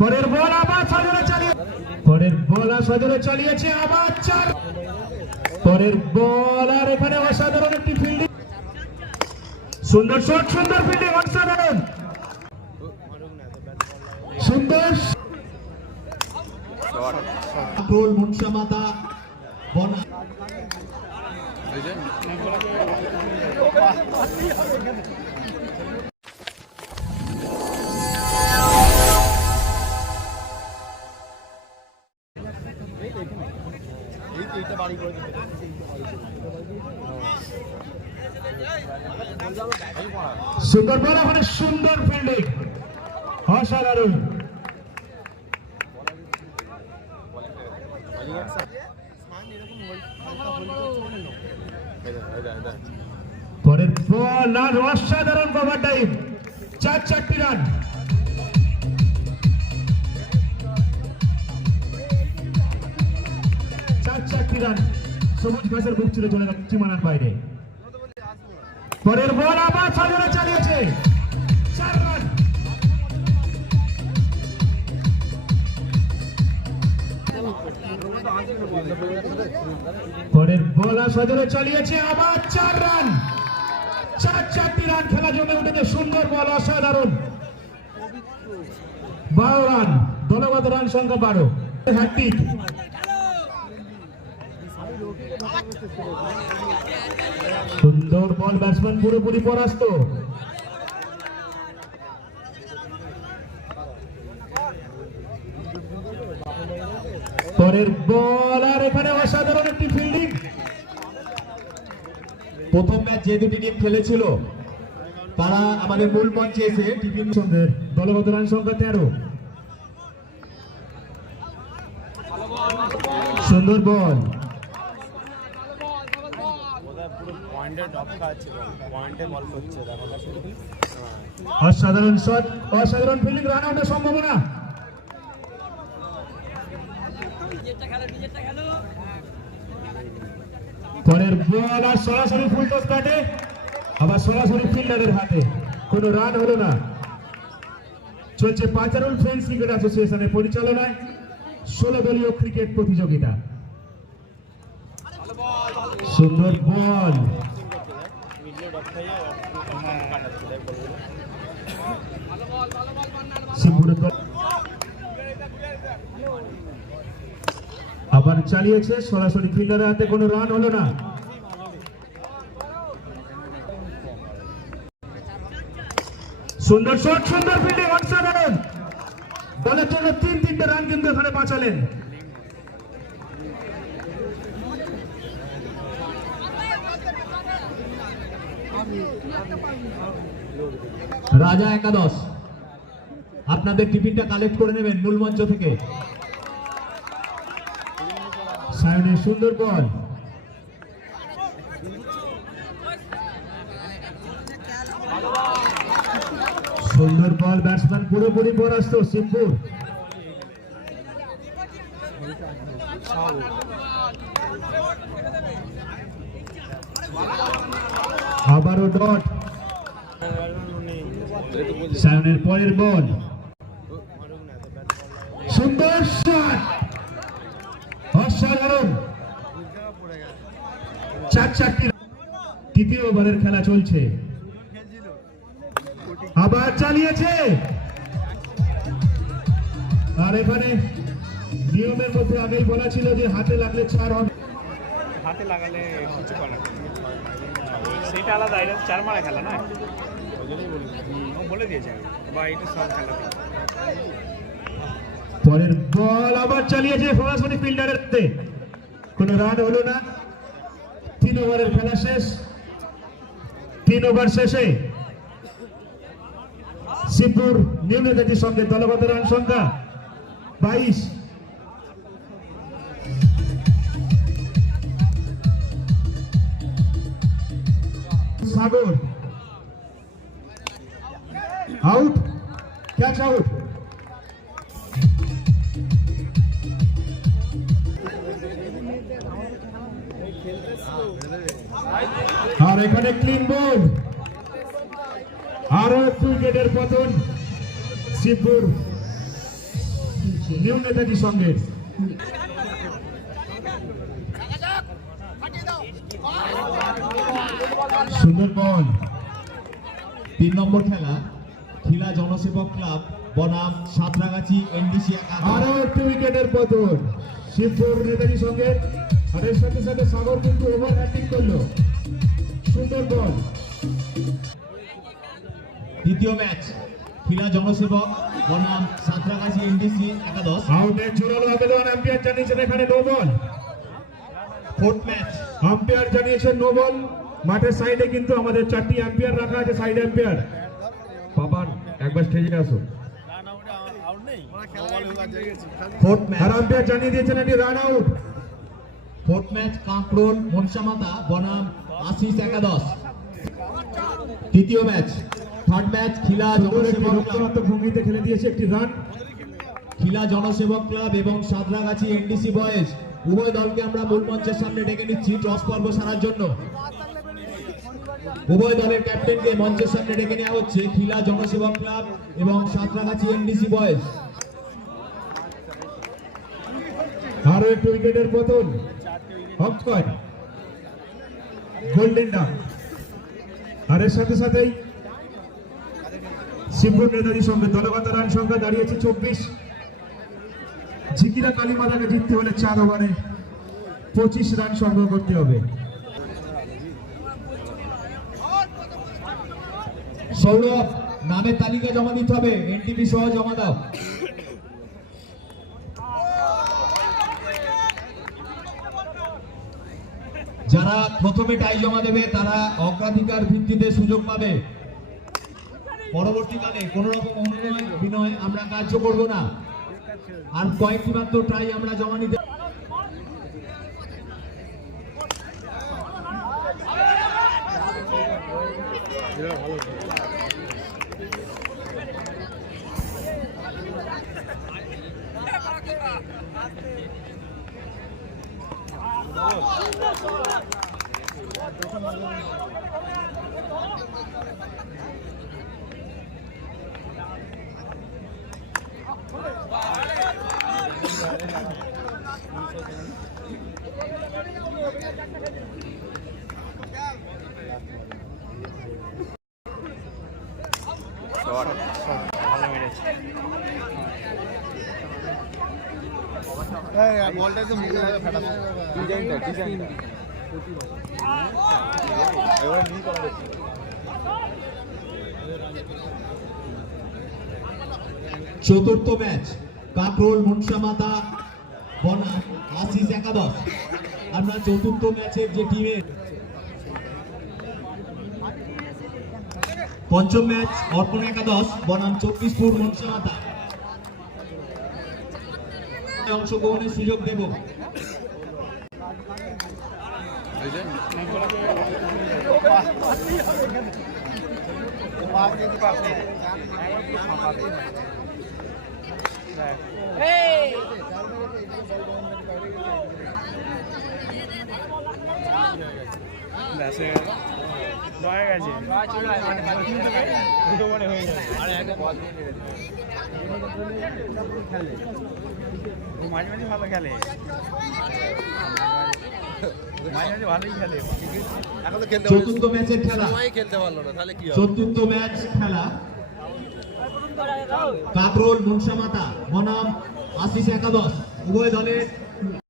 পরের বল আবার সজরে চালিয়ে পরের বল আর সজরে চালিয়েছে আবার চার। পরের বল আর এখানে অসাধারণ একটি ফিল্ডিং সুন্দর শট সুন্দর ফিল্ডিং অসাধারণ। সুন্দর টোল মনসা মাতা। বনা সুন্দর সুন্দর ফিল্ডিং অসাধারণ। পরের বল আর অসাধারণ কভার টাইম চার চারটি রান রান সবুজ বুক চলে যাচ্ছে সীমানার বাইরে। পরের বল আবার চালিয়েছে। পরের চালিয়েছে আবার চার রান। চার চারটি রান খেলা জমে উঠেছে। সুন্দর বল, অসাধারণ। বারো রান। দলগত রান সংখ্যা বারো। হ্যাট্রিক সুন্দর বল ব্যাটসম্যান পুরোপুরি পরাস্ত। পরের বল আর এখানে অসাধারণ একটি ফিল্ডিং প্রথম ম্যাচ যে দুটি টিম খেলেছিল, তারা আমাদের মূল মঞ্চে এসে টিফিন সঙ্গে দলগত রান সংখ্যা তেরো। সুন্দর বল অসাধারণ শট অসাধারণ ফিল্ডিং রান আউটের সম্ভাবনা। পরের বল আর সরাসরি ফুল কাটে, আবার সরাসরি ফিল্ডারের হাতে। কোনো রান হলো না। চলছে পাঁচারুল ফ্রেন্ডস ক্রিকেট অ্যাসোসিয়েশনের পরিচালনায় ষোলো দলীয় ক্রিকেট প্রতিযোগিতা। সুন্দর বল আবার চালিয়েছে, সরাসরি ফিল্ডারের হাতে কোনো রান হলো না। সুন্দর শট সুন্দর ফিল্ডিং অসাধারণ। দলের জন্য তিন তিনটে রান কিন্তু এখানে বাঁচালেন। রাজা একাদশ, আপনাদের টিফিনটা কালেক্ট করে নেবেন মূল মঞ্চ থেকে। সায়নের সুন্দর বল। সুন্দর বল ব্যাটসম্যান পুরোপুরি পরাস্ত, সিম্পুর। আবারও ডট। সায়নের পরের বল। সুন্দর অসাধারণ। চার চারটি তৃতীয় ওভারের খেলা চলছে। আবার চালিয়েছে। আর এখানে নিয়মের মধ্যে আগেই বলা ছিল যে হাতে লাগলে ছাড় হবে হাতে লাগালে সেটা আলাদা, এটা চার মারা খেলা না বলি দিয়েছে, বা এটা সব খেলা পরের বল আবার চালিয়েছে সরাসরি ফিল্ডারের হাতে। কোনো রান হলো না। তিন ওভারের খেলা শেষ। তিন ওভার শেষে শিবপুর নিউ নেতাজির সঙ্গে দলগত রান সংখ্যা বাইশ। সাগর। আউট ক্যাচ আউট আর এখানে ক্লিন বোর্ড আরও একটু উইকেটের পতন। শিবপুর। নিউ নেতাজি সঙ্গে। সুন্দর বল তিন নম্বর খেলা খিলা জনসেবক ক্লাব বনাম সাঁতরাগাছি এনডিসি আরও একটি উইকেটের পতন শিবপুর নেতাজি সঙ্গে আর এর সাথে সাথে সাগর কিন্তু ওভার হ্যান্ডিং করল। সুন্দর বল দ্বিতীয় ম্যাচ খিলা জনসেবক বনাম সাঁতরাগাছি এনডিসি একাদশ। আউটের জোরালো আবেদন আম্পায়ার জানিয়েছেন এখানে no ball fourth match umpire জানিয়েছেন নো বল মাঠের সাইডে কিন্তু আমাদের চারটি আম্পায়ার রাখা আছে সাইড আম্পায়ার পাপান একবার স্টেজে আসো। জানিয়ে দিয়েছেন এটি run out fourth match Manasamata বনাম আশিস একাদশ। তৃতীয় ম্যাচ থার্ড ম্যাচ খিলা জনসেবক ভঙ্গিতে খেলে দিয়েছে একটি রান খিলা জনসেবক ক্লাব এবং সাঁতরাগাছি এনডিসি বয়েজ উভয় দলকে আমরা মূল মঞ্চের সামনে ডেকে নিচ্ছি টস পর্ব সারার জন্য। উভয় দলের ক্যাপ্টেনকে মঞ্চের সামনে ডেকে নেওয়া হচ্ছে খিলা জনসেবক ক্লাব এবং সাঁতরাগাছি এনডিসি বয়েজ। আরও একটু উইকেটের পতন গোল্ডেন ডাক। আর এর সাথে সাথেই শিবপুর নেতাজির সঙ্গে দলগত রান সংখ্যা দাঁড়িয়েছে চব্বিশ। ঝিকিরা কালীমাতাকে জিততে হলে চার ওভারে পঁচিশ রান সংগ্রহ করতে হবে। সৌরভ, নামের তালিকা জমা দিতে হবে। এনটিপি সহ জমা দাও। যারা প্রথমে টাই জমা দেবে, তারা অগ্রাধিকার ভিত্তিতে সুযোগ পাবে। পরবর্তীকালে কোন রকম অনুনয় বিনয় আমরা কার্য করব না। আর কয়েকটি মাত্র টাই আমরা জমা নিতে বলটা তো মুখে ফাটাবে ডিজাইনটা ডিজাইনটা। চতুর্থ ম্যাচ, কাকরোল মনসামাতা বনাম আশিস একাদশ। আমরা চতুর্থ ম্যাচের যে টিমের পঞ্চম ম্যাচ, অর্পণ একাদশ, বনাম চব্বিশপুর মনসামাতা অংশগ্রহণের সুযোগ দেব। হয়ে হয়ে গেছে দুটো বলে হয়ে ও মাঝে মাঝে ভালো খেলে মাঝে মাঝে ভালোই খেলে এখন তো খেলতে চতুর্থ ম্যাচের খেলা। খেলতে পারল না তাহলে কি চতুর্থ ম্যাচ খেলা। কাকরোল মনসামাতা বনাম আশিস একাদশ। উভয় দলের